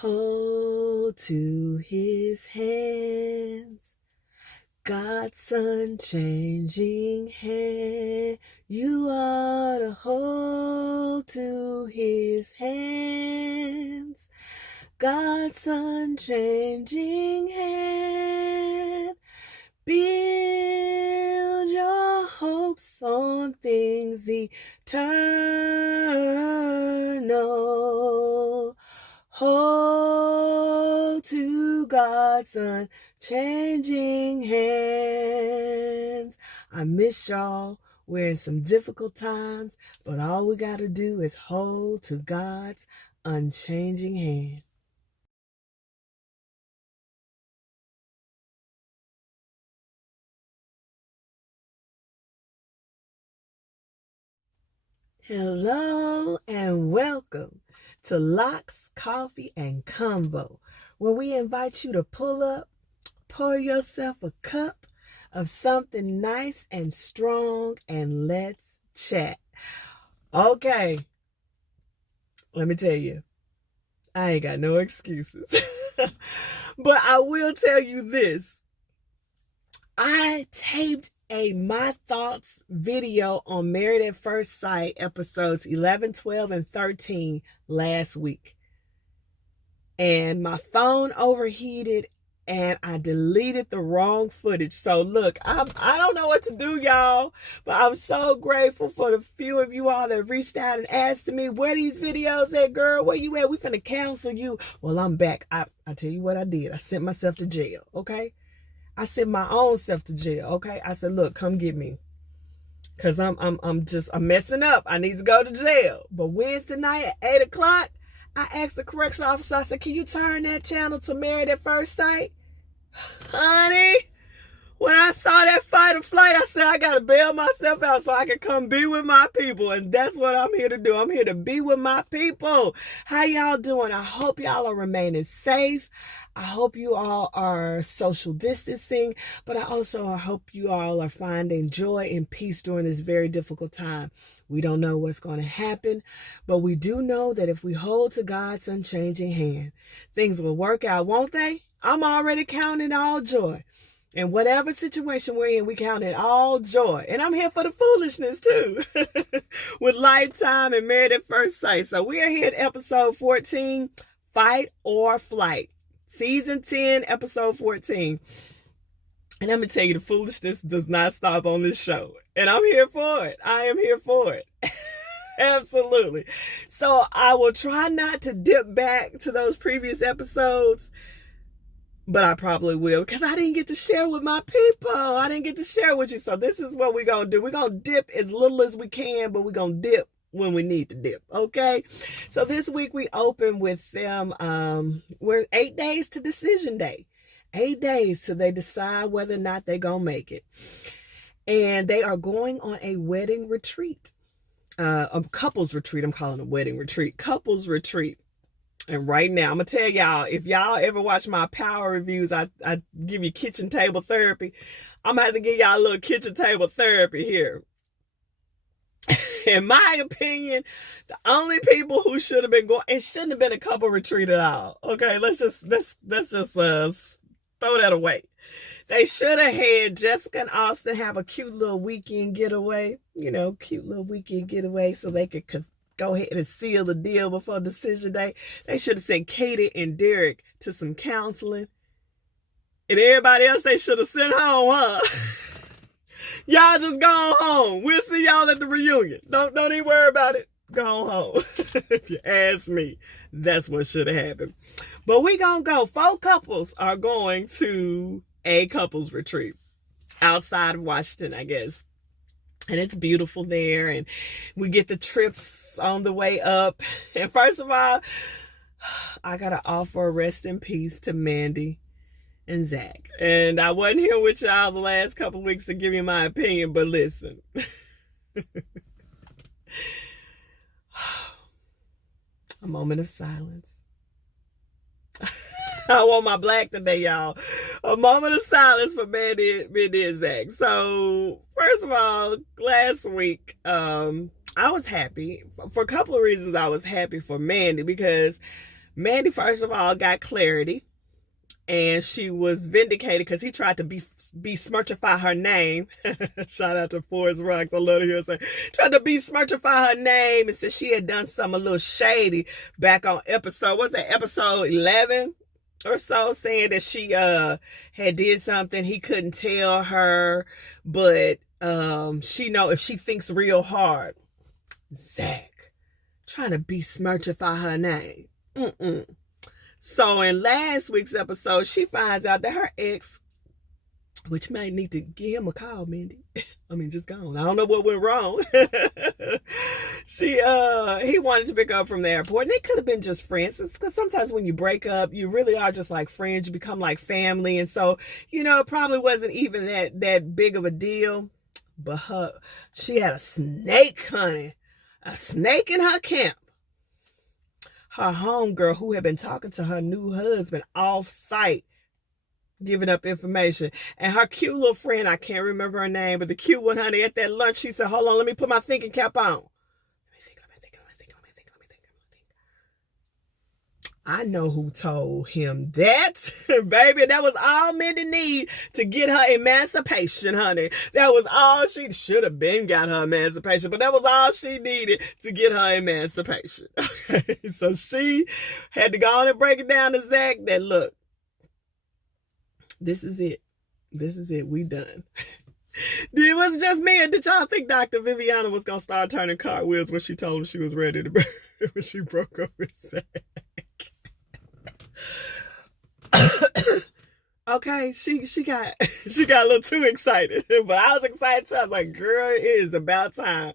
Hold to his hands, God's unchanging hand. You ought to hold to his hands, God's unchanging hand. Build your hopes on things eternal. Hold to God's unchanging hands. I miss y'all. We're in some difficult times, but all we got to do is hold to God's unchanging hand. Hello and welcome to Locks, Coffee, and Convo, where we invite you to pull up, pour yourself a cup of something nice and strong, and let's chat. Okay, let me tell you, I ain't got no excuses. But I will tell you this. I taped a My Thoughts video on Married at First Sight episodes 11, 12, and 13 last week. And my phone overheated and I deleted the wrong footage. So look, I don't know what to do, y'all, but I'm so grateful for the few of you all that reached out and asked me, where these videos at, girl? Where you at? We finna cancel you. Well, I'm back. I tell you what I did. I sent myself to jail, okay? I sent my own self to jail, okay? I said, look, come get me. Cause I'm messing up. I need to go to jail. But Wednesday night at 8 o'clock, I asked the correction officer, I said, can you turn that channel to Married at First Sight? Honey, when I saw that fight or flight, I said, I got to bail myself out so I can come be with my people. And that's what I'm here to do. I'm here to be with my people. How y'all doing? I hope y'all are remaining safe. I hope you all are social distancing, but I also hope you all are finding joy and peace during this very difficult time. We don't know what's going to happen, but we do know that if we hold to God's unchanging hand, things will work out, won't they? I'm already counting all joy. In whatever situation we're in, we count it all joy. And I'm here for the foolishness too. With Lifetime and Married at First Sight. So we are here at episode 14, Fight or Flight. Season 10, episode 14. And I'm going to tell you, the foolishness does not stop on this show. And I'm here for it. I am here for it. Absolutely. So I will try not to dip back to those previous episodes, but I probably will, because I didn't get to share with my people. I didn't get to share with you. So this is what we're going to do. We're going to dip as little as we can, but we're going to dip when we need to dip, okay? So this week we open with them, we're 8 days to decision day. 8 days till they decide whether or not they're going to make it. And they are going on a wedding retreat. A couples retreat. I'm calling it a wedding retreat. Couples retreat. And right now, I'm going to tell y'all, if y'all ever watch my power reviews, I give you kitchen table therapy. I'm going to have to give y'all a little kitchen table therapy here. In my opinion, the only people who should have been going, it shouldn't have been a couple retreat at all. Okay, let's just throw that away. They should have had Jessica and Austin have a cute little weekend getaway. You know, cute little weekend getaway so they could go ahead and seal the deal before decision day. They should have sent Katie and Derek to some counseling. And everybody else they should have sent home, huh? Y'all just go home. We'll see y'all at the reunion. Don't even worry about it. Go home. If you ask me, that's what should have happened. But we gonna go. 4 couples are going to a couples retreat outside of Washington, I guess. And it's beautiful there. And we get the trips on the way up. And first of all, I got to offer a rest in peace to Mandy and Zach. And I wasn't here with y'all the last couple of weeks to give you my opinion, but listen. A moment of silence. I want my black today, y'all. A moment of silence for Mandy and Zach. So, first of all, last week, I was happy. For a couple of reasons, I was happy for Mandy because Mandy, first of all, got clarity. And she was vindicated because he tried to besmirchify her name. Shout out to Forrest Rocks. I love to hear her say. Tried to besmirchify her name and said she had done something a little shady back on episode 11 or so, saying that she had did something he couldn't tell her, but she know if she thinks real hard. Zach trying to besmirchify her name. So in last week's episode, she finds out that her ex, which might need to give him a call, Mindy. I mean, just gone. I don't know what went wrong. He wanted to pick up from the airport, and they could have been just friends. Because sometimes when you break up, you really are just like friends. You become like family, and so it probably wasn't even that big of a deal. But she had a snake, honey, a snake in her camp. Her homegirl, who had been talking to her new husband off-site, giving up information. And her cute little friend, I can't remember her name, but the cute one, honey, at that lunch, she said, hold on, let me put my thinking cap on. Let me think. I know who told him that, baby. That was all Mindy need to get her emancipation, honey. That was all she should have been got her emancipation, but that was all she needed to get her emancipation. Okay, so she had to go on and break it down to Zach that, look, this is it. We done. It was just me. And did y'all think Dr. Viviana was going to start turning cartwheels when she told him she was ready to when she broke up with Zach? Okay, she got a little too excited, but I was excited too. I was like, girl, it is about time.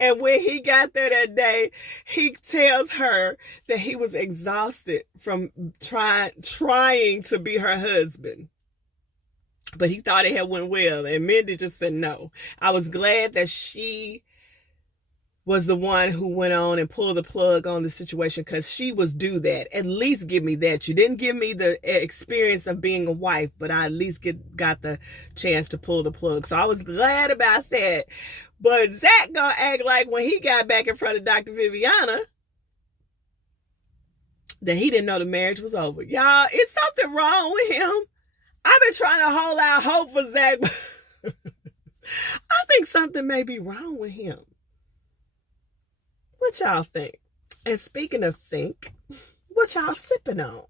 And when he got there that day, he tells her that he was exhausted from trying to be her husband. But he thought it had went well, and Mindy just said no. I was glad that she was the one who went on and pulled the plug on the situation, because she was due that. At least give me that. You didn't give me the experience of being a wife, but I at least got the chance to pull the plug. So I was glad about that. But Zach gonna act like when he got back in front of Dr. Viviana that he didn't know the marriage was over. Y'all, is something wrong with him? I've been trying to hold out hope for Zach. I think something may be wrong with him. What y'all think? And speaking of think, what y'all sipping on?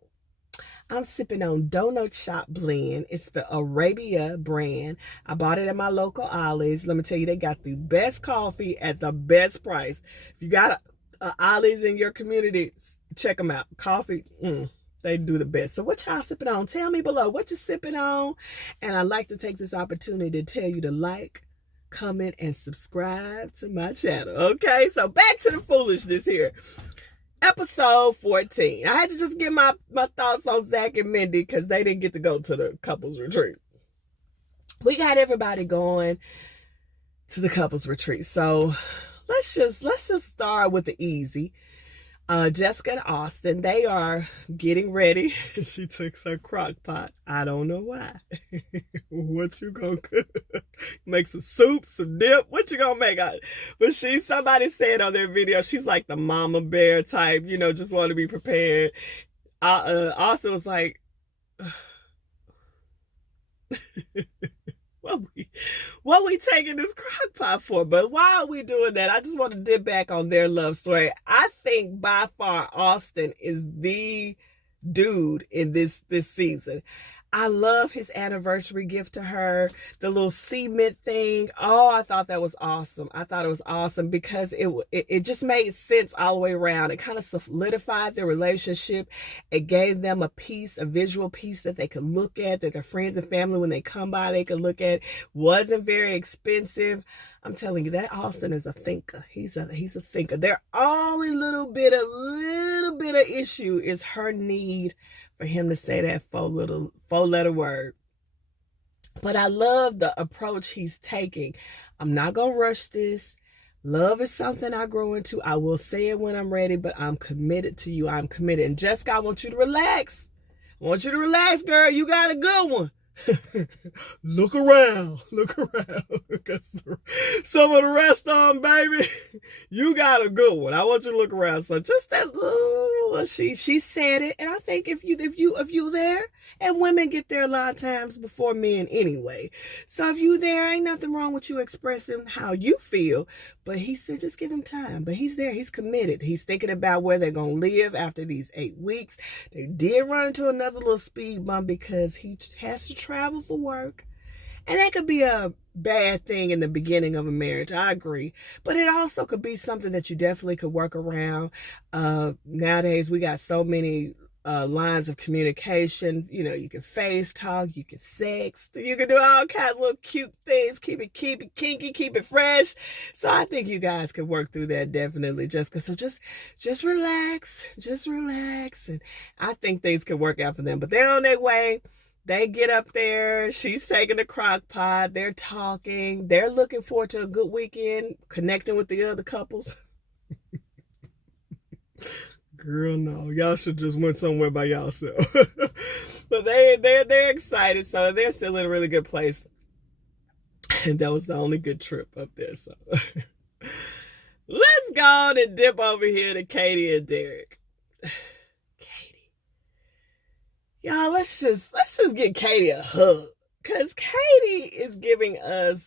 I'm sipping on Donut Shop Blend. It's the Arabia brand. I bought it at my local Ollie's. Let me tell you, they got the best coffee at the best price. If you got a Ollie's in your community, check them out. Coffee, they do the best. So what y'all sipping on? Tell me below what you sipping on. And I'd like to take this opportunity to tell you to like, comment, and subscribe to my channel. Okay, so back to the foolishness here. Episode 14. I had to just get my thoughts on Zach and Mindy because they didn't get to go to the couples retreat. We got everybody going to the couples retreat. So let's just start with the easy. Jessica and Austin, they are getting ready. She took her crock pot. I don't know why. What you gonna cook? Make some soup, some dip. What you gonna make out? But somebody said on their video, she's like the mama bear type, just want to be prepared. Austin was like, what we taking this crock pot for? But why are we doing that? I just want to dip back on their love story. I think by far Austin is the dude in this season. I love his anniversary gift to her, the little cement thing. Oh, I thought that was awesome. I thought it was awesome because it just made sense all the way around. It kind of solidified their relationship. It gave them a visual piece that they could look at, that their friends and family, when they come by, they could look at. Wasn't very expensive. I'm telling you, that Austin is a thinker. He's a thinker. Their only little bit of issue is her need for him to say that four-letter word. But I love the approach he's taking. I'm not going to rush this. Love is something I grow into. I will say it when I'm ready, but I'm committed to you. I'm committed. And Jessica, I want you to relax. I want you to relax, girl. You got a good one. Look around. Because some of the rest of them, baby, you got a good one. I want you to look around. So just that little, she said it, and I think if you there, and women get there a lot of times before men anyway. So if you there, ain't nothing wrong with you expressing how you feel. But he said just give him time. But he's there. He's committed. He's thinking about where they're gonna live after these 8 weeks. They did run into another little speed bump because he has to travel for work. And that could be a bad thing in the beginning of a marriage. I agree. But it also could be something that you definitely could work around. Nowadays, we got so many lines of communication. You know, you can face talk, you can sext, you can do all kinds of little cute things. Keep it kinky, keep it fresh. So I think you guys can work through that definitely, Jessica. So just relax, and I think things can work out for them. But they're on their way. They get up there. She's taking the crock pot. They're talking. They're looking forward to a good weekend, connecting with the other couples. Girl, no. Y'all should just went somewhere by yourself. But they're excited. So they're still in a really good place. And that was the only good trip up there. So let's go on and dip over here to Katie and Derek. Y'all, let's just get Katie a hug. Because Katie is giving us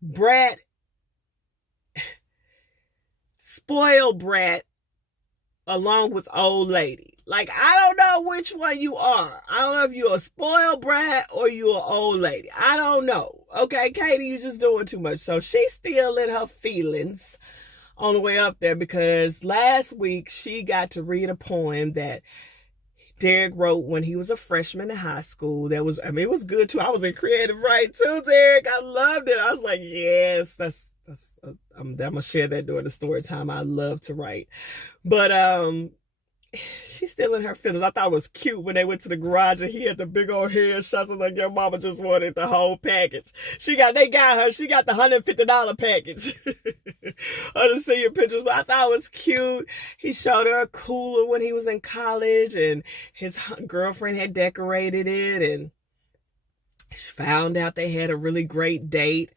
brat, spoiled brat, along with old lady. Like, I don't know which one you are. I don't know if you're a spoiled brat or you're an old lady. I don't know. Okay, Katie, you're just doing too much. So she's still in her feelings on the way up there because last week she got to read a poem that Derek wrote when he was a freshman in high school. It was good too. I was in creative writing too, Derek. I loved it. I was like, yes, I'm gonna share that during the story time. I love to write. But she's still in her feelings. I thought it was cute when they went to the garage and he had the big old headshots and like your mama just wanted the whole package. She got the $150 package of the senior pictures. But I thought it was cute. He showed her a cooler when he was in college and his girlfriend had decorated it, and she found out they had a really great date.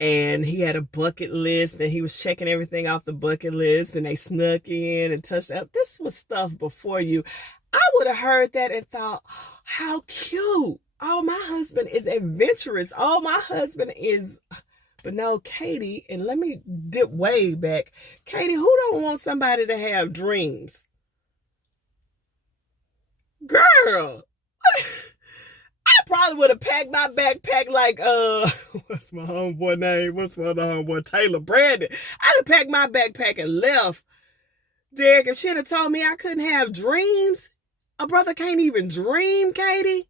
And he had a bucket list and he was checking everything off the bucket list, and they snuck in and touched up. This was stuff before you. I would have heard that and thought, how cute. Oh, my husband is adventurous. Oh, my husband is. But no, Katie, and let me dip way back. Katie, who don't want somebody to have dreams? Girl. I probably would have packed my backpack like, what's my homeboy name? What's my other homeboy? Taylor Brandon. I'd have packed my backpack and left. Derek, if she'd have told me I couldn't have dreams, a brother can't even dream, Katie.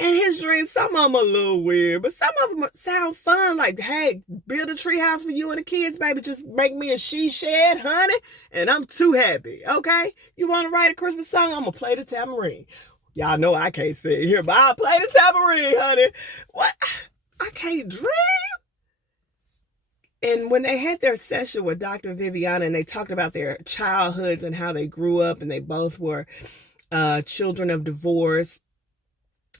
And his dreams, some of them are a little weird, but some of them sound fun. Like, hey, build a treehouse for you and the kids, baby. Just make me a she shed, honey, and I'm too happy, okay? You want to write a Christmas song? I'm going to play the tambourine. Y'all know I can't sit here, but I'll play the tambourine, honey. What? I can't dream? And when they had their session with Dr. Viviana and they talked about their childhoods and how they grew up, and they both were children of divorce,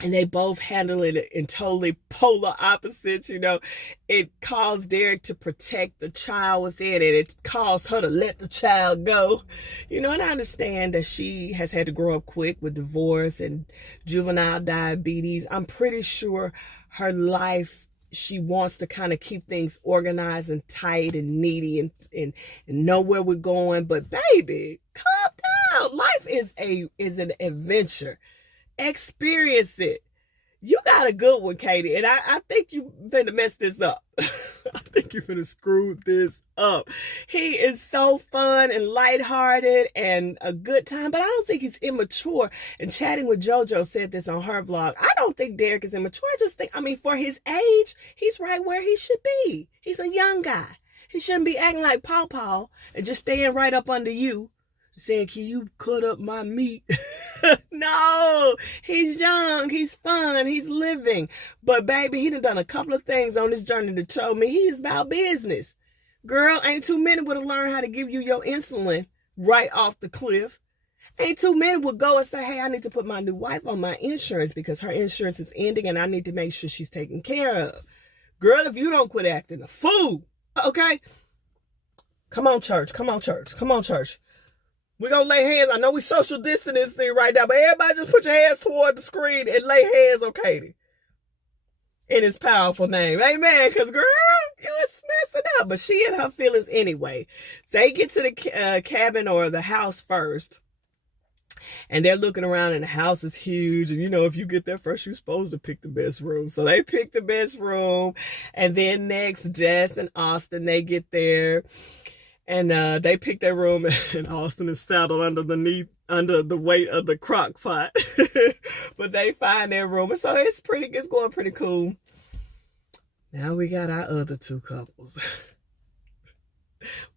and they both handle it in totally polar opposites, you know. It caused Derek to protect the child within it. It caused her to let the child go. You know, and I understand that she has had to grow up quick with divorce and juvenile diabetes. I'm pretty sure her life, she wants to kind of keep things organized and tight and needy and know where we're going. But baby, calm down. Life is an adventure. Experience it. You got a good one, Katie, and I think you finna mess this up. I think you finna screw this up. He is so fun and lighthearted and a good time, but I don't think he's immature. And Chatting with JoJo said this on her vlog. I don't think Derek is immature. I just think, for his age, he's right where he should be. He's a young guy. He shouldn't be acting like Paw and just staying right up under you, saying, can you cut up my meat? No, he's young, he's fun, he's living. But baby, he done a couple of things on this journey that told me he's about business. Girl, ain't too many would have learned how to give you your insulin right off the cliff. Ain't too many would go and say, hey, I need to put my new wife on my insurance because her insurance is ending and I need to make sure she's taken care of. Girl, if you don't quit acting a fool, okay? Come on, church. Come on, church. Come on, church. We're going to lay hands. I know we social distancing right now, but everybody just put your hands toward the screen and lay hands on Katie in his powerful name. Amen. Because, girl, you was messing up. But she in her feelings anyway. So they get to the cabin or the house first. And they're looking around and the house is huge. And, you know, if you get there first, you're supposed to pick the best room. So they pick the best room. And then next, Jess and Austin, they get there. And they pick their room. And Austin is saddled under the weight of the crock pot. But they find their room. And so it's going pretty cool. Now we got our other two couples.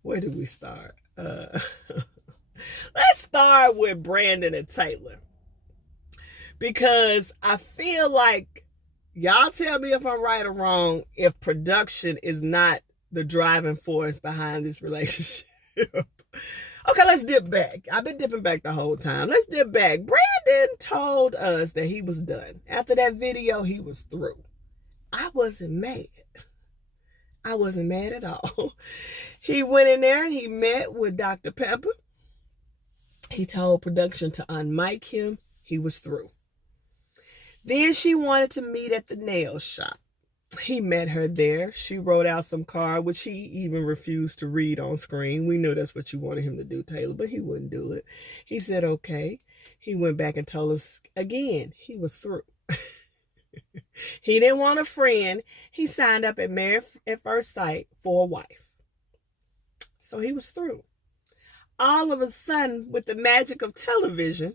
Where do we start? Let's start with Brandon and Taylor. Because I feel like, y'all tell me if I'm right or wrong, if production is not the driving force behind this relationship. Okay, let's dip back. I've been dipping back the whole time. Let's dip back. Brandon told us that he was done. After that video, he was through. I wasn't mad. I wasn't mad at all. He went in there and he met with Dr. Pepper. He told production to unmic him. He was through. Then she wanted to meet at the nail shop. He met her there. She wrote out some card, which he even refused to read on screen. We knew that's what you wanted him to do, Taylor, but he wouldn't do it. He said, okay. He went back and told us again, he was through. He didn't want a friend. He signed up at Married at First Sight for a wife. So he was through. All of a sudden, with the magic of television,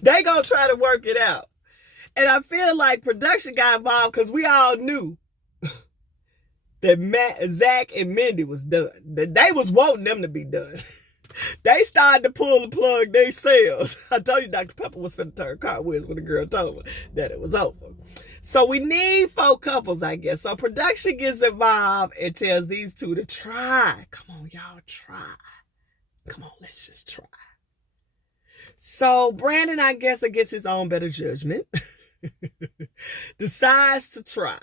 they gonna try to work it out. And I feel like production got involved because we all knew that Zach and Mindy was done. That they was wanting them to be done. They started to pull the plug themselves. I told you Dr. Pepper was finna turn cartwheels when the girl told her that it was over. So we need 4 couples, I guess. So production gets involved and tells these two to try. Come on, y'all, try. Come on, let's just try. So Brandon, I guess, against his own better judgment, decides to try.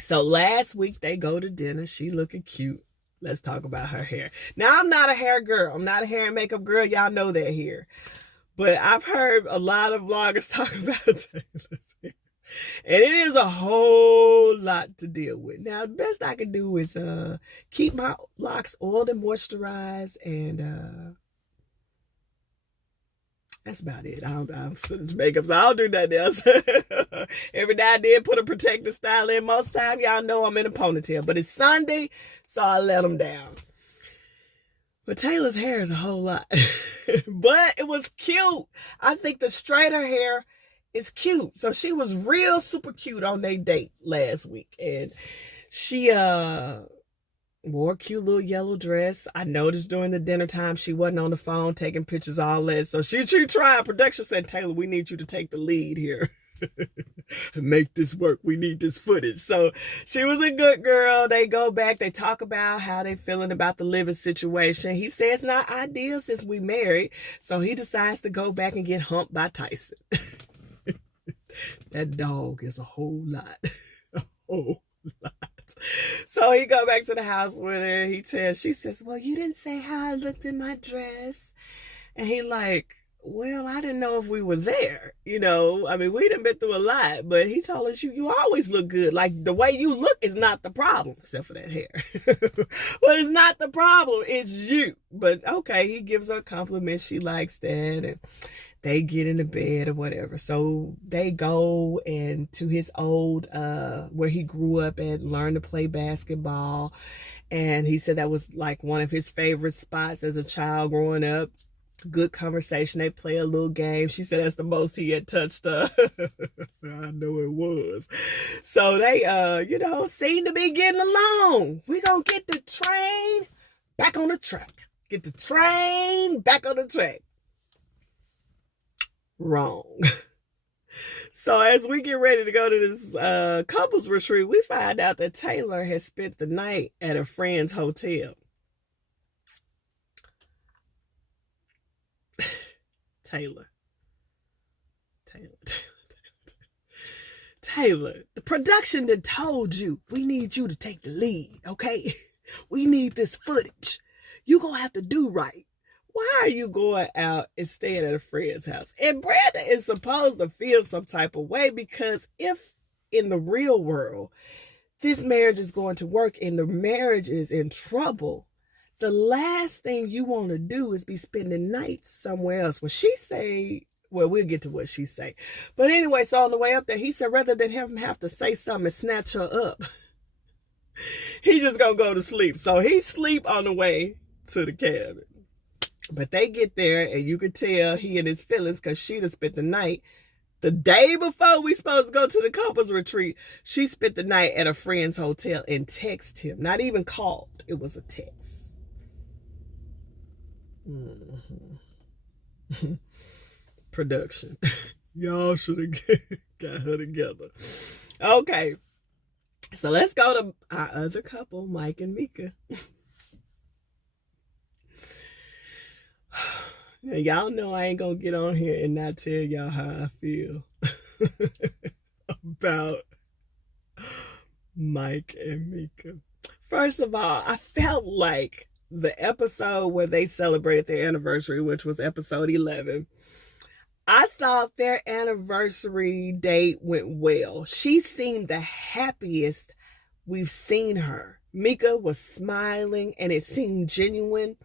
So last week they go to dinner. She looking cute. Let's talk about her hair. Now, I'm not a hair girl. I'm not a hair and makeup girl. Y'all know that here. But I've heard a lot of vloggers talk about Taylor's hair. And it is a whole lot to deal with. Now, the best I can do is keep my locks oiled and moisturized. And that's about it. I'm finished makeup, so I don't do nothing else. Every now and then put a protective style in. Most time, y'all know I'm in a ponytail. But it's Sunday, so I let them down. But Taylor's hair is a whole lot. But it was cute. I think the straighter hair is cute. So she was real super cute on their date last week. And she wore a cute little yellow dress. I noticed during the dinner time she wasn't on the phone taking pictures, all that. So she tried. Production said, Taylor, we need you to take the lead here. Make this work. We need this footage. So she was a good girl. They go back. They talk about how they feeling about the living situation. He says it's not ideal since we married. So he decides to go back and get humped by Tyson. That dog is a whole lot. A whole lot. So he go back to the house with her. She says, well, you didn't say how I looked in my dress. And he like, well, I didn't know if we were there. You know, I mean, we done been through a lot, but he told us you always look good. Like, the way you look is not the problem, except for that hair. But it's not the problem. It's you. But okay, he gives her a compliment. She likes that. And they get into bed or whatever. So they go and to his old, where he grew up and learned to play basketball. And he said that was like one of his favorite spots as a child growing up. Good conversation. They play a little game. She said that's the most he had touched her. So I know it was. So they, seem to be getting along. We gonna get the train back on the track. Get the train back on the track. Wrong. So as we get ready to go to this couples retreat, we find out that Taylor has spent the night at a friend's hotel. Taylor. Taylor, the production that told you we need you to take the lead, okay? We need this footage. You gonna have to do right. Why are you going out and staying at a friend's house? And Brandon is supposed to feel some type of way, because if in the real world this marriage is going to work and the marriage is in trouble, the last thing you want to do is be spending nights somewhere else. Well, we'll get to what she say. But anyway, so on the way up there, he said rather than him have to say something and snatch her up, he just gonna go to sleep. So he sleep on the way to the cabin. But they get there, and you could tell he in his feelings, because she done spent the night. The day before we supposed to go to the couples retreat, she spent the night at a friend's hotel and texted him. Not even called. It was a text. Mm-hmm. Production. Y'all should have got her together. Okay. So let's go to our other couple, Mike and Mica. Now, y'all know I ain't gonna get on here and not tell y'all how I feel about Mike and Mica. First of all, I felt like the episode where they celebrated their anniversary, which was episode 11, I thought their anniversary date went well. She seemed the happiest we've seen her. Mica was smiling, and it seemed genuine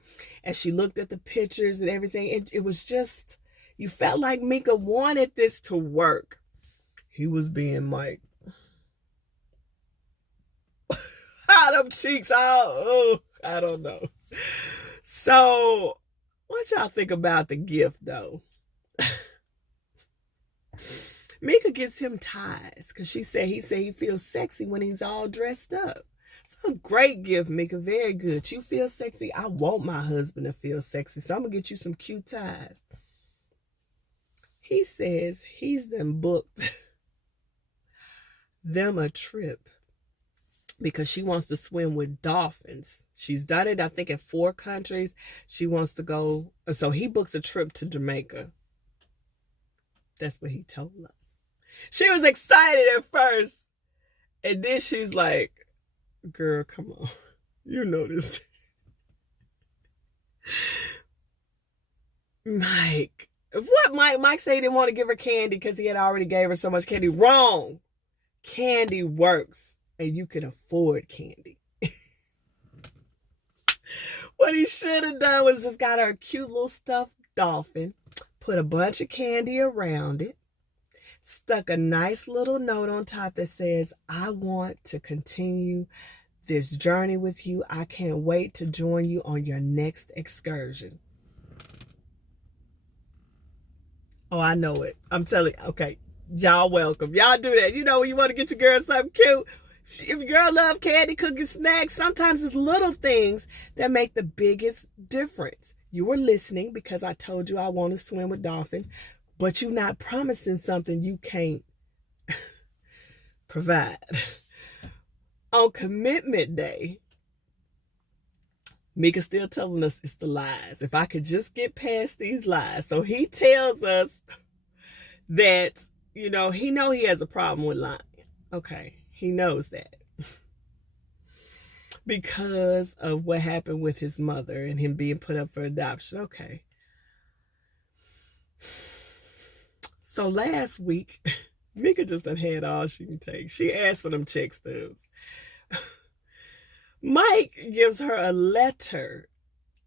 as she looked at the pictures and everything. It was just, you felt like Mica wanted this to work. He was being Mike. How them cheeks I don't know. So, what y'all think about the gift, though? Mica gets him ties, because he said he feels sexy when he's all dressed up. It's a great gift, Mica. Very good. You feel sexy. I want my husband to feel sexy, so I'm gonna get you some cute ties. He says he's then booked them a trip because she wants to swim with dolphins. She's done it, I think, in 4 countries. She wants to go. So he books a trip to Jamaica. That's what he told us. She was excited at first. And then she's like, girl, come on. You know this. Mike. What Mike said he didn't want to give her candy because he had already gave her so much candy. Wrong. Candy works. And you can afford candy. What he should have done was just got her a cute little stuffed dolphin, put a bunch of candy around it, stuck a nice little note on top that says, I want to continue this journey with you. I can't wait to join you on your next excursion. Oh, I know it. I'm telling you. Okay, y'all welcome. Y'all do that. You know, when you want to get your girl something cute, if your girl love candy, cookies, snacks, sometimes it's little things that make the biggest difference. You were listening because I told you I want to swim with dolphins, but you're not promising something you can't provide. On commitment day, Mica's still telling us it's the lies. If I could just get past these lies. So he tells us that, you know he has a problem with lying. Okay, he knows that. Because of what happened with his mother and him being put up for adoption. Okay. So last week, Mica just done had all she can take. She asked for them check stubs. Mike gives her a letter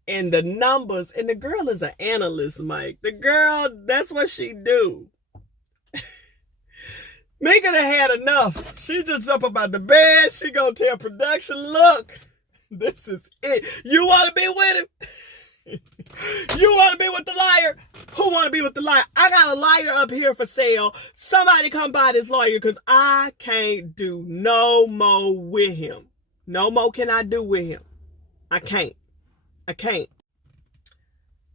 and the numbers, and the girl is an analyst, Mike. The girl, that's what she do. Mica done had enough. She just jump up out the bed. She gonna tell production, look, this is it. You want to be with him? You want to be with the liar? Who want to be with the liar? I got a liar up here for sale. Somebody come buy this lawyer because I can't do no more with him. No more can I do with him. I can't.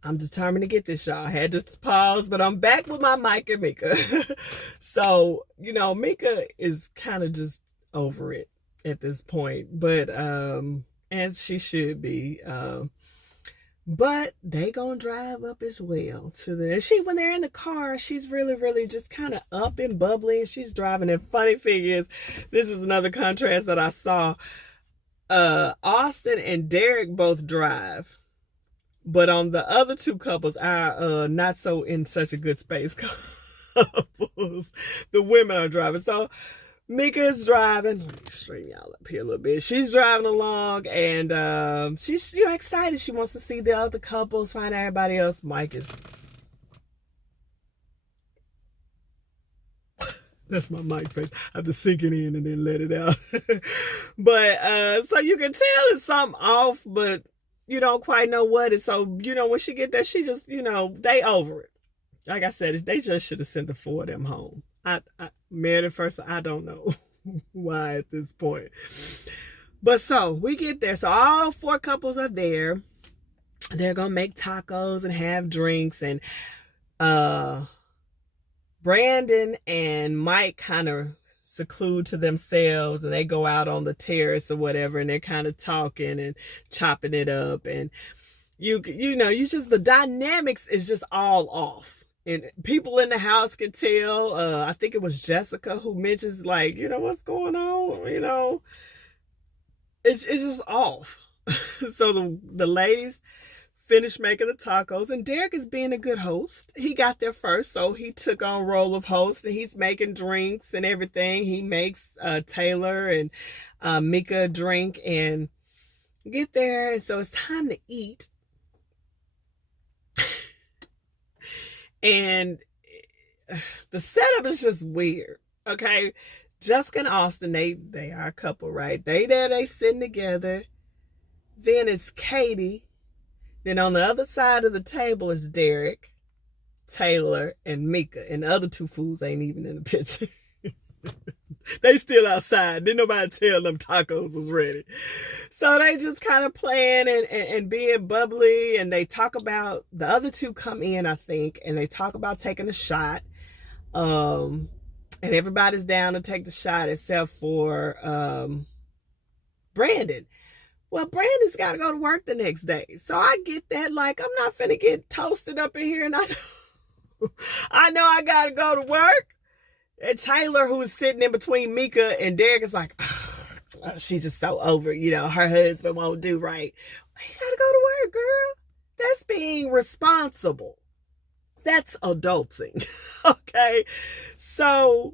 I'm determined to get this, y'all. I had to pause, but I'm back with my Mike and Mica. So, Mica is kind of just over it at this point, but as she should be. But they gonna drive up as well to the. When they're in the car, she's really, really just kind of up and bubbly, and she's driving. And funny thing is, this is another contrast that I saw. Austin and Derek both drive, but on the other two couples are not so in such a good space couples. The women are driving. So Mica is driving. Let me straighten y'all up here a little bit. She's driving along, and she's excited. She wants to see the other couples, find everybody else. Mike is. That's my mic face. I have to sink it in and then let it out. But so you can tell it's something off, but you don't quite know what. And so, when she get there, she just, they over it. Like I said, they just should have sent the four of them home. I married at first, I don't know why at this point. But so we get there. So all four couples are there. They're going to make tacos and have drinks. And Brandon and Mike kind of seclude to themselves, and they go out on the terrace or whatever, and they're kind of talking and chopping it up. And you just, the dynamics is just all off. And people in the house can tell. I think it was Jessica who mentions, like, what's going on? It's just off. So the ladies finish making the tacos, and Derek is being a good host. He got there first, so he took on role of host, and he's making drinks and everything. He makes Taylor and Mica a drink and get there, and so it's time to eat. And the setup is just weird. Okay, Jessica and Austin, they are a couple, right? They sitting together. Then it's Katie. Then on the other side of the table is Derek, Taylor, and Mica. And the other two fools ain't even in the picture. They still outside. Didn't nobody tell them tacos was ready. So they just kind of playing and being bubbly. And they talk about, the other two come in, I think, and they talk about taking a shot. And everybody's down to take the shot except for Brandon. Well, Brandon's got to go to work the next day. So I get that. Like, I'm not finna get toasted up in here. And I know I got to go to work. And Taylor, who is sitting in between Mica and Derek, is like, oh, she's just so over, her husband won't do right. You got to go to work, girl. That's being responsible. That's adulting. Okay. So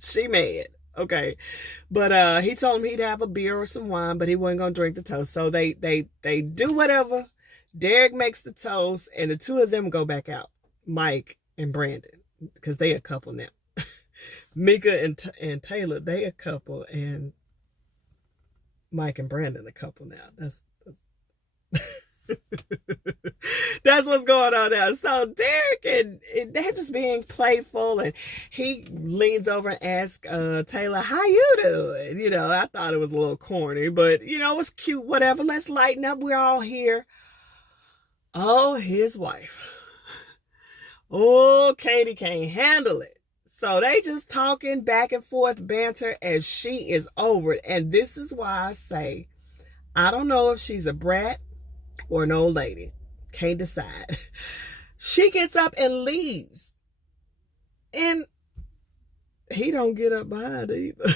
she mad. Okay. But he told him he'd have a beer or some wine, but he wasn't going to drink the toast. So they do whatever. Derek makes the toast, and the two of them go back out, Mike and Brandon, because they a couple now. Mica and Taylor, they a couple, and Mike and Brandon a couple now. That's that's what's going on now. So Derek and they're just being playful, and he leans over and asks Taylor, how you doing? I thought it was a little corny, but it was cute. Whatever, let's lighten up. We're all here. Oh, his wife. Oh, Katie can't handle it. So they just talking back and forth, banter, and she is over it. And this is why I say, I don't know if she's a brat or an old lady. Can't decide. She gets up and leaves. And he don't get up behind her either.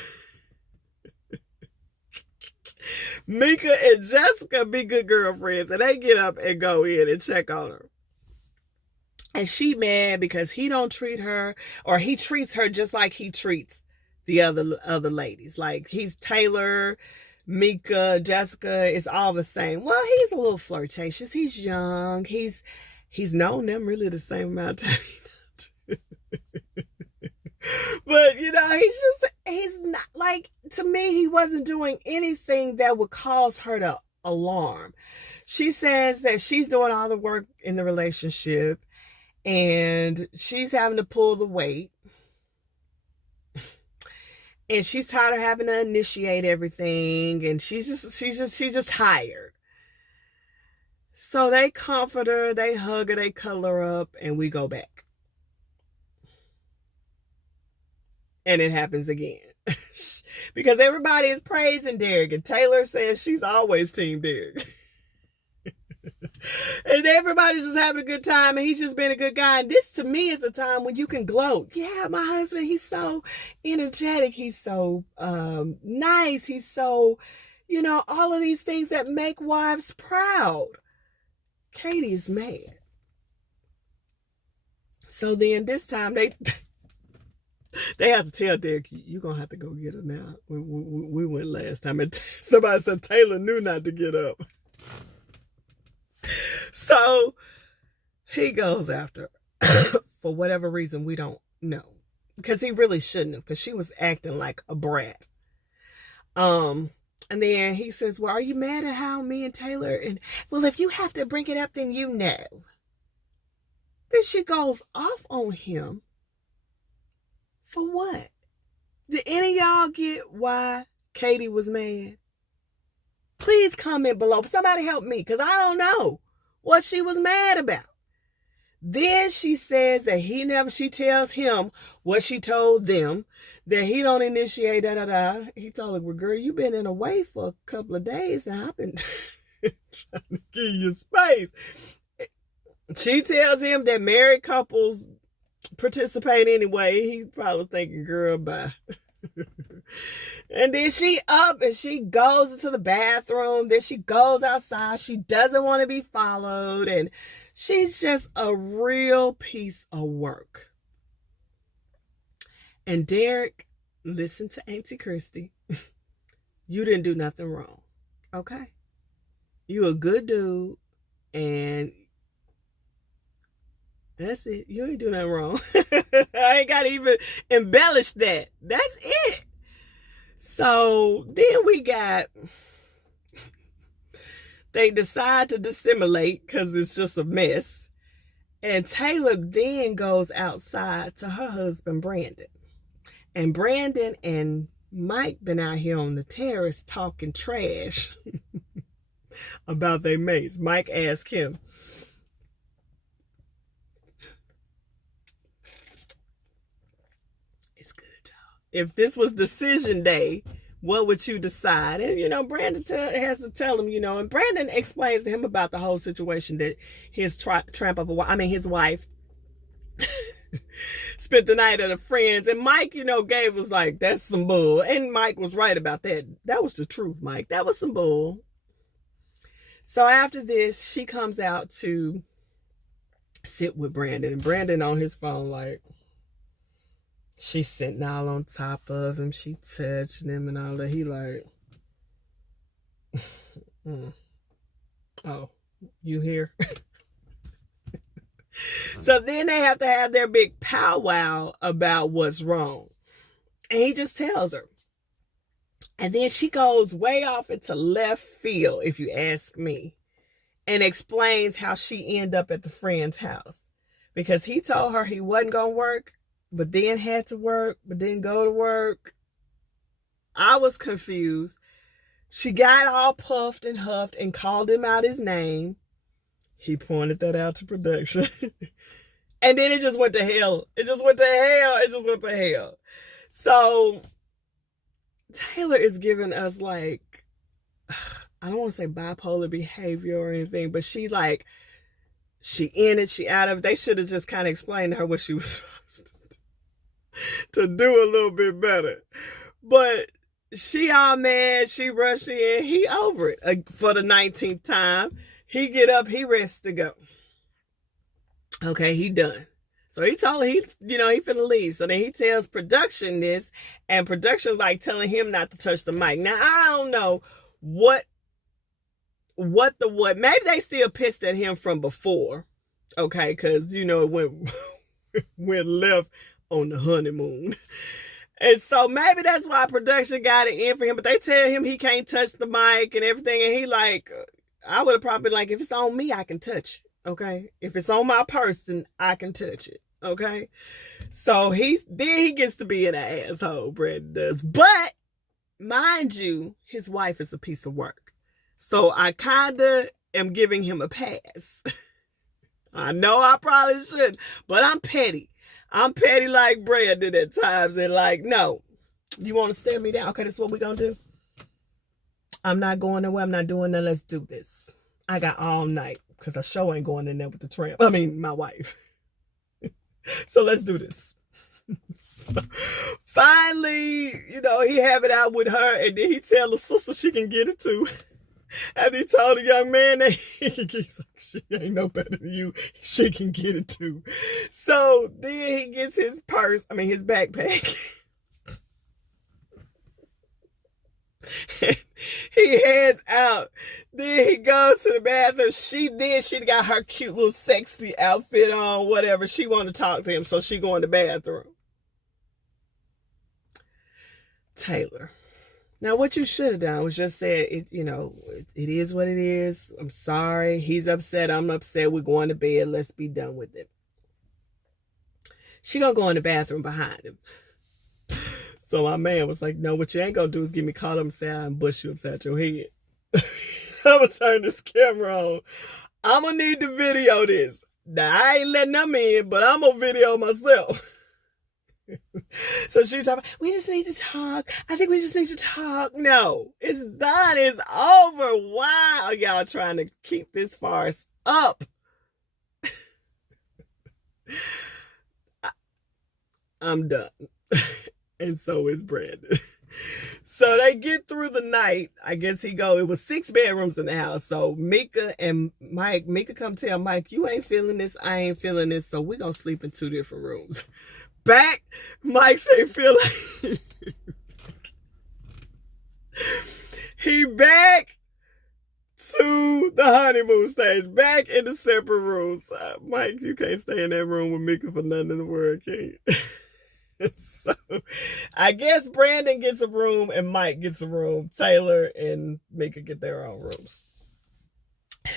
Mica and Jessica be good girlfriends, and they get up and go in and check on her. And she mad because he don't treat her, or he treats her just like he treats the other ladies. Like, he's Taylor, Mica, Jessica, it's all the same. Well, he's a little flirtatious. He's young. He's known them really the same amount of time. But he's not, like, to me, he wasn't doing anything that would cause her to alarm. She says that she's doing all the work in the relationship, and she's having to pull the weight. And she's tired of having to initiate everything, and she's just tired. So they comfort her, they hug her, they cuddle her up, and we go back. And it happens again. Because everybody is praising Derek, and Taylor says she's always Team Derek. And everybody's just having a good time, and he's just being a good guy. And this, to me, is a time when you can gloat. Yeah, my husband, he's so energetic. He's so nice. He's so, all of these things that make wives proud. Katie is mad. So then this time they have to tell Derek, you're going to have to go get her now. We went last time. And somebody said Taylor knew not to get up. So he goes after her for whatever reason we don't know. Because he really shouldn't have, because she was acting like a brat. And then he says, well, are you mad at how me and Taylor? And, well, if you have to bring it up, then you know. Then she goes off on him. For what? Did any of y'all get why Katie was mad? Please comment below. Somebody help me, because I don't know what she was mad about. Then she says that she tells him what she told them, that he don't initiate, He told her, well, girl, you've been in away for a couple of days now. I've been trying to give you space. She tells him that married couples participate anyway. He's probably thinking, girl, bye. And then she up and she goes into the bathroom. Then she goes outside. She doesn't want to be followed. And she's just a real piece of work. And Derek, listen to Auntie Christy. You didn't do nothing wrong. Okay? You a good dude. And that's it. You ain't do nothing wrong. I ain't got to even embellish that. That's it. So then they decide to dissimulate because it's just a mess. And Taylor then goes outside to her husband, Brandon. And Brandon and Mike been out here on the terrace talking trash about their mates. Mike asked him, if this was decision day, what would you decide? And, Brandon has to tell him, and Brandon explains to him about the whole situation that his his wife spent the night at a friend's. And Mike, was like, that's some bull. And Mike was right about that. That was the truth, Mike. That was some bull. So after this, she comes out to sit with Brandon. And Brandon on his phone like, she's sitting all on top of him. She touching him and all that. He like, oh, you here? So then they have to have their big powwow about what's wrong. And he just tells her. And then she goes way off into left field, if you ask me, and explains how she ended up at the friend's house. Because he told her he wasn't going to work, but then had to work, but didn't go to work. I was confused. She got all puffed and huffed and called him out his name. He pointed that out to production. And then it just went to hell. It just went to hell. So Taylor is giving us like, I don't want to say bipolar behavior or anything, but she in it, she out of it. They should have just kind of explained to her what she was supposed to do a little bit better. But she all mad, she rushed in, he over it for the 19th time. He get up, he rests to go. Okay, he done. So he told her he finna leave. So then he tells production this, and production's like telling him not to touch the mic. Now, I don't know what. Maybe they still pissed at him from before. Okay, because, it went left on the honeymoon. And so maybe that's why production got it in for him. But they tell him he can't touch the mic and everything. And he like, I would have probably been like, if it's on me, I can touch it. Okay. If it's on my person, I can touch it. Okay. So he gets to be an asshole, Brandon does. But mind you, his wife is a piece of work. So I kind of am giving him a pass. I know I probably shouldn't, but I'm petty. I'm petty like Brandon at times, and like, no, you want to stare me down? Okay, this is what we're going to do. I'm not going nowhere. I'm not doing that. Let's do this. I got all night. because I sure ain't going in there with the tramp. I mean, my wife. So let's do this. Finally, he have it out with her, and then he tell the sister she can get it too. After he told the young man that he's like, she ain't no better than you, she can get it too. So then he gets his his backpack. He heads out. Then he goes to the bathroom. She got her cute little sexy outfit on, whatever. She want to talk to him, so she go in the bathroom. Taylor. Now, what you should have done was just said, it is what it is. I'm sorry. He's upset. I'm upset. We're going to bed. Let's be done with it. She gonna go in the bathroom behind him. So my man was like, no, what you ain't gonna do is get me caught up and say and bush you upside your head. I'm gonna turn this camera on. I'm gonna need to video this. Now, I ain't letting them in, but I'm gonna video myself. So she was talking, we just need to talk. I think we just need to talk. No, it's done. It's over. Why are y'all trying to keep this farce up? I'm done. And so is Brandon. So they get through the night. I guess it was 6 bedrooms in the house. So Mica come tell Mike, you ain't feeling this, I ain't feeling this. So we're going to sleep in 2 different rooms. Back, Mike say feel like he back to the honeymoon stage, back in the separate rooms. Mike, you can't stay in that room with Mica for nothing in the world, can you? So I guess Brandon gets a room and Mike gets a room. Taylor and Mica get their own rooms.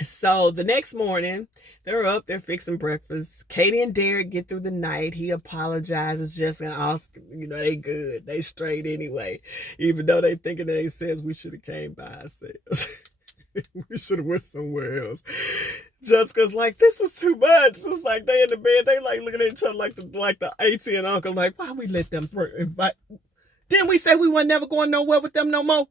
So the next morning, they're up, they're fixing breakfast. Katie and Derek get through the night. He apologizes, Jessica and Oscar, they good. They straight anyway. Even though they thinking that he says we should have came by ourselves. We should have went somewhere else. Jessica's like, this was too much. It's like they in the bed, they like looking at each other like the auntie and uncle, like, why we let them invite? Didn't we say we weren't never going nowhere with them no more?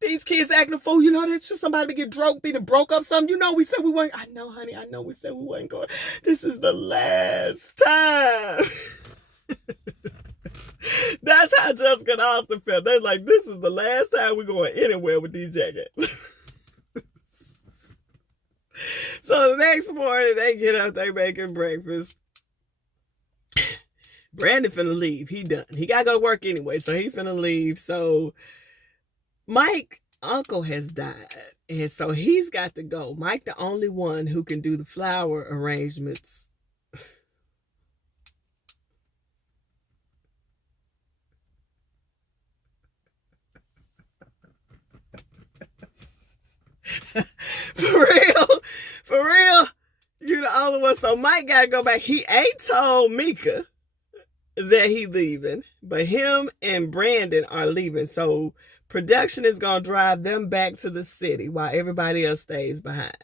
These kids acting a fool, that somebody get broke up something. We said we weren't. I know, honey, I know we said we weren't going. This is the last time. That's how Jessica and Austin felt. They're like, this is the last time we're going anywhere with these jackets. So the next morning, they get up, they making breakfast. Brandon finna leave. He done. He gotta go to work anyway, so he finna leave. So Mike's uncle has died, and so he's got to go. Mike, the only one who can do the flower arrangements. For real, you the only one. So Mike gotta go back. He ain't told Mica that he leaving, but him and Brandon are leaving. So production is gonna drive them back to the city while everybody else stays behind.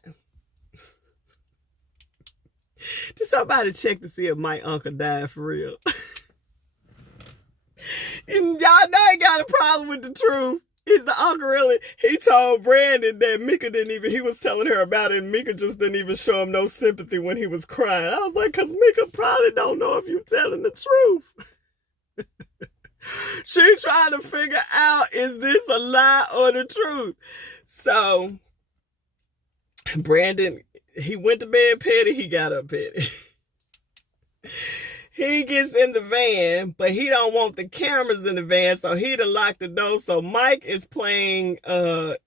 Did somebody check to see if my uncle died for real? And y'all know he got a problem with the truth. Is the uncle really? He told Brandon that Mica he was telling her about it, and Mica just didn't even show him no sympathy when he was crying. I was like, because Mica probably don't know if you're telling the truth. She trying to figure out, is this a lie or the truth? So Brandon, he went to bed petty, he got up petty. He gets in the van, but he don't want the cameras in the van, so he done locked the door. So Mike is playing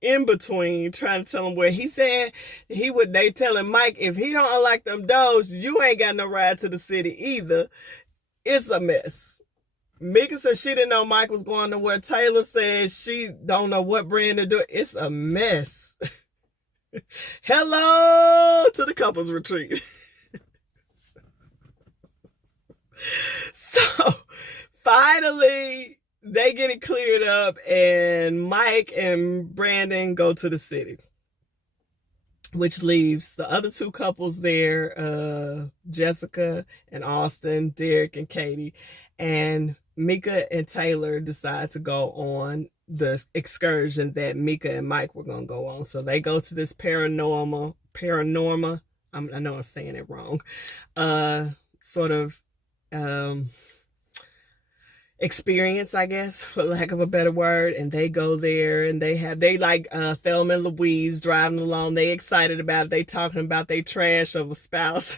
in between, trying to tell him where he said they telling Mike, if he don't unlock them doors, you ain't got no ride to the city either. It's a mess. Mica said she didn't know Mike was going nowhere. Taylor said she don't know what Brandon do. It's a mess. Hello to the couples retreat. So finally they get it cleared up, and Mike and Brandon go to the city, which leaves the other 2 couples there, Jessica and Austin, Derek and Katie, and Mica and Taylor decide to go on the excursion that Mica and Mike were going to go on. So they go to this paranormal paranormal, I know I'm saying it wrong, sort of experience, I guess, for lack of a better word. And they go there and they like Thelma and Louise driving along. They excited about it. They talking about they trash of a spouse.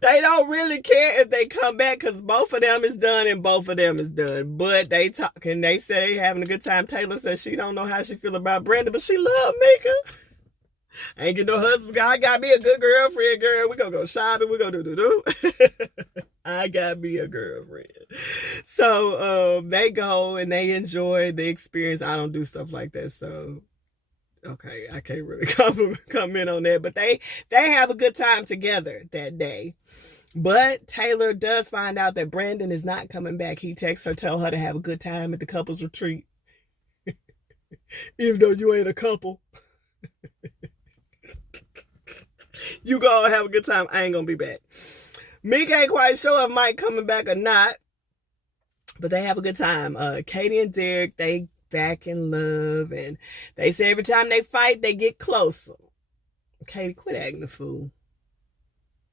They don't really care if they come back because both of them is done and both of them is done. But they talk and they say they having a good time. Taylor says she don't know how she feel about Brandon, but she love Mica. I ain't get no husband. I got me a good girlfriend, girl. We gonna go shopping. We gonna do. I got me a girlfriend. So they go and they enjoy the experience. I don't do stuff like that, so okay, I can't really comment on that. But they have a good time together that day. But Taylor does find out that Brandon is not coming back. He texts her, tell her to have a good time at the couples retreat. Even though you ain't a couple. You go have a good time. I ain't gonna be back. Mica ain't quite sure if Mike coming back or not. But they have a good time. Katie and Derek, they back in love. And they say every time they fight, they get closer. Katie, quit acting a fool.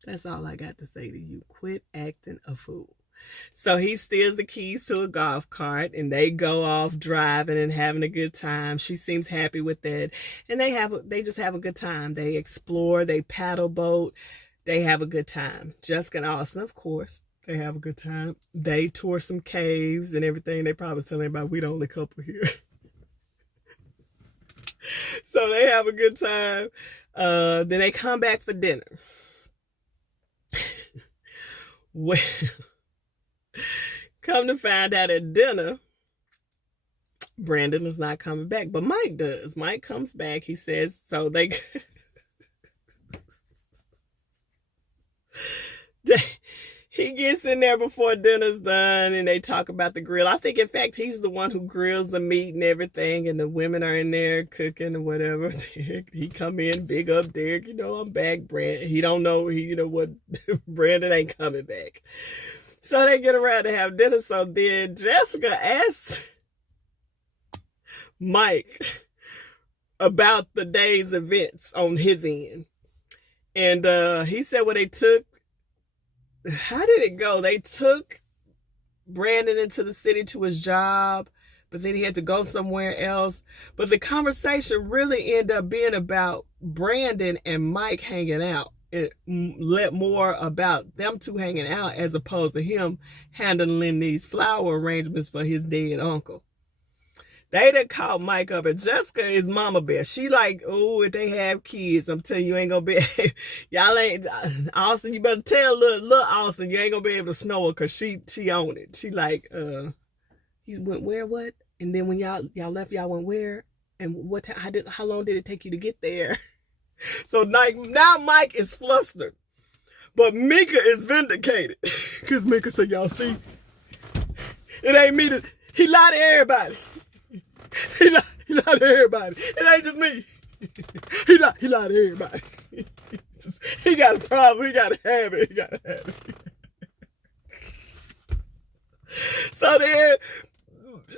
That's all I got to say to you. Quit acting a fool. So he steals the keys to a golf cart and they go off driving and having a good time. She seems happy with that. And they just have a good time. They explore, they paddle boat, they have a good time. Jessica and Austin, of course, they have a good time. They tour some caves and everything. They probably was telling everybody we the only couple here. So they have a good time. Then they come back for dinner. Well, come to find out at dinner, Brandon is not coming back, but Mike does. Mike comes back. He says, so he gets in there before dinner's done and they talk about the grill. I think, in fact, he's the one who grills the meat and everything, and the women are in there cooking or whatever. He come in, big up Derek, I'm back, Brandon. He don't know, what, Brandon ain't coming back. So they get around to have dinner. So then Jessica asked Mike about the day's events on his end. And he said, well, how did it go? They took Brandon into the city to his job, but then he had to go somewhere else. But the conversation really ended up being about Brandon and Mike hanging out. It let more about them two hanging out as opposed to him handling these flower arrangements for his dead uncle. They done called Mike up, and Jessica is mama bear. She like, oh, if they have kids, I'm telling you ain't gonna be, y'all ain't, Austin, you better tell little Austin you ain't gonna be able to snow her, cause she on it. She like, you went where, what? And then when y'all left, y'all went where? And what? How long did it take you to get there? So now Mike is flustered, but Mica is vindicated, cause Mica said, y'all see, it ain't me he lied to everybody. He lied to everybody. It ain't just me. He lied to everybody. He got a problem. He got to have it. So then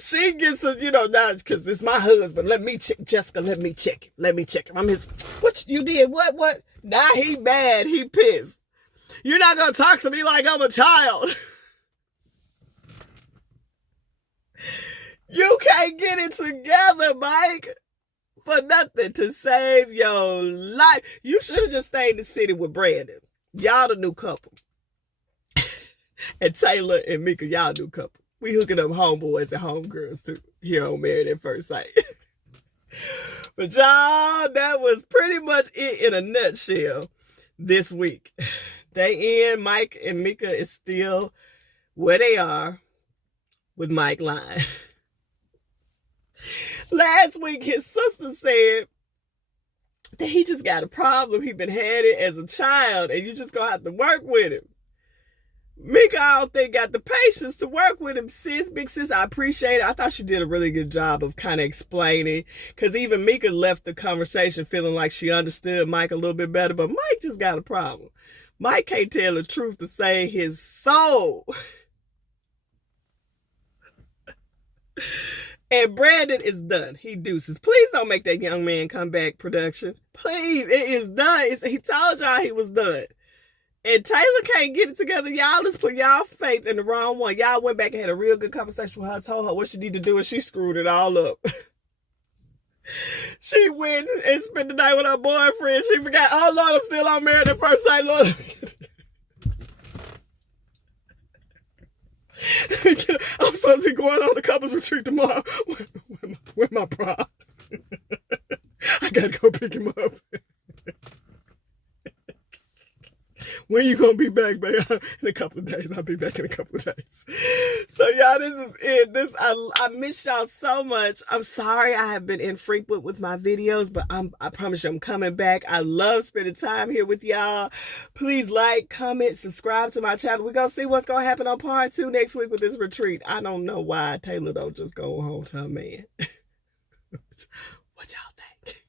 she gets to, now, because it's my husband. Let me check, Jessica, let me check him. I'm his, what you did? What? Now he mad. He pissed. You're not going to talk to me like I'm a child. You can't get it together, Mike, for nothing to save your life. You should have just stayed in the city with Brandon. Y'all the new couple. And Taylor and Mica, y'all new couple. We hooking up homeboys and homegirls too here on Married at First Sight. But y'all, that was pretty much it in a nutshell this week. Mike and Mica is still where they are with Mike lying. Last week, his sister said that he just got a problem. He been had it as a child, and you just gonna have to work with him. Mica, I don't think, got the patience to work with him, sis. Big sis, I appreciate it. I thought she did a really good job of kind of explaining, because even Mica left the conversation feeling like she understood Mike a little bit better, but Mike just got a problem. Mike can't tell the truth to save his soul. And Brandon is done. He deuces. Please don't make that young man come back, production. Please, it is done. He told y'all he was done. And Taylor can't get it together. Y'all just put y'all faith in the wrong one. Y'all went back and had a real good conversation with her, told her what she need to do, and she screwed it all up. She went and spent the night with her boyfriend. She forgot, oh Lord, I'm still on Married at First Sight, Lord. I'm supposed to be going on the couples retreat tomorrow. Where my bra? I gotta go pick him up. When you gonna be back, babe? In a couple of days. I'll be back in a couple of days. So y'all, this is it. I miss y'all so much. I'm sorry I have been infrequent with my videos, but I promise you I'm coming back. I love spending time here with y'all. Please like, comment, subscribe to my channel. We're gonna see what's gonna happen on part 2 next week with this retreat. I don't know why Taylor don't just go home to her man. What y'all think?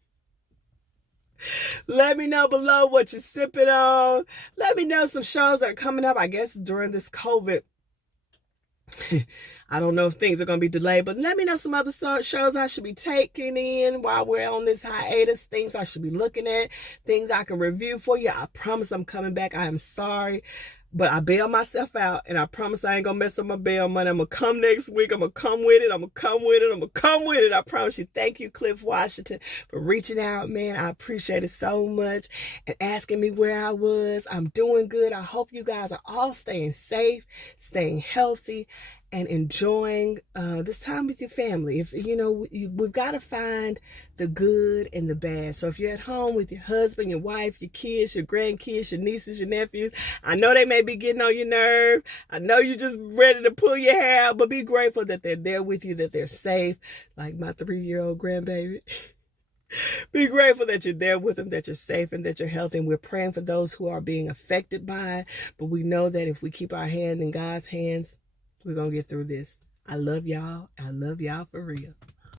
Let me know below what you're sipping on. Let me know some shows that are coming up, I guess, during this COVID. I don't know if things are going to be delayed, but let me know some other shows I should be taking in while we're on this hiatus, things I should be looking at, things I can review for you. I promise I'm coming back. I am sorry, but I bailed myself out, and I promise I ain't going to mess up my bail money. I'm going to come next week. I'm going to come with it. I'm going to come with it. I'm going to come with it. I promise you. Thank you, Cliff Washington, for reaching out, man. I appreciate it so much and asking me where I was. I'm doing good. I hope you guys are all staying safe, staying healthy, and enjoying this time with your family. If you know, we've got to find the good and the bad. So if you're at home with your husband, your wife, your kids, your grandkids, your nieces, your nephews, I know they may be getting on your nerve. I know you're just ready to pull your hair out, but be grateful that they're there with you, that they're safe, like my 3-year-old grandbaby. Be grateful that you're there with them, that you're safe, and that you're healthy. And we're praying for those who are being affected by it. But we know that if we keep our hand in God's hands, we're going to get through this. I love y'all. I love y'all for real.